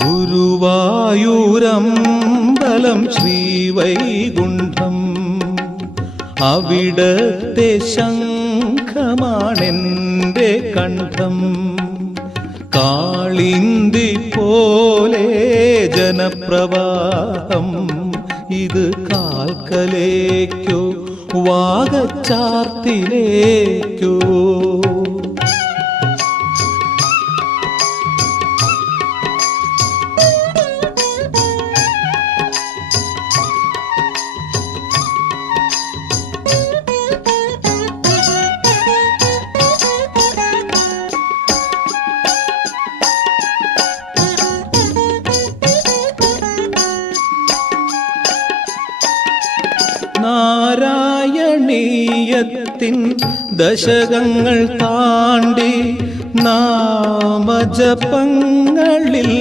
ഗുരുവായൂരമ്പലം ശ്രീവൈകുണ്ഠം, അവിടത്തെ ശംഖമാണെൻ്റെ കണ്ഠം. കാളിന്തി പോലെ ജനപ്രവാഹം, ഇത് കാൽക്കലേക്കോ വാകച്ചാർത്തിലേക്കോ? നാരായണീയത്തിൻ ദശകങ്ങൾ താണ്ടി നാമജപങ്ങളിൽ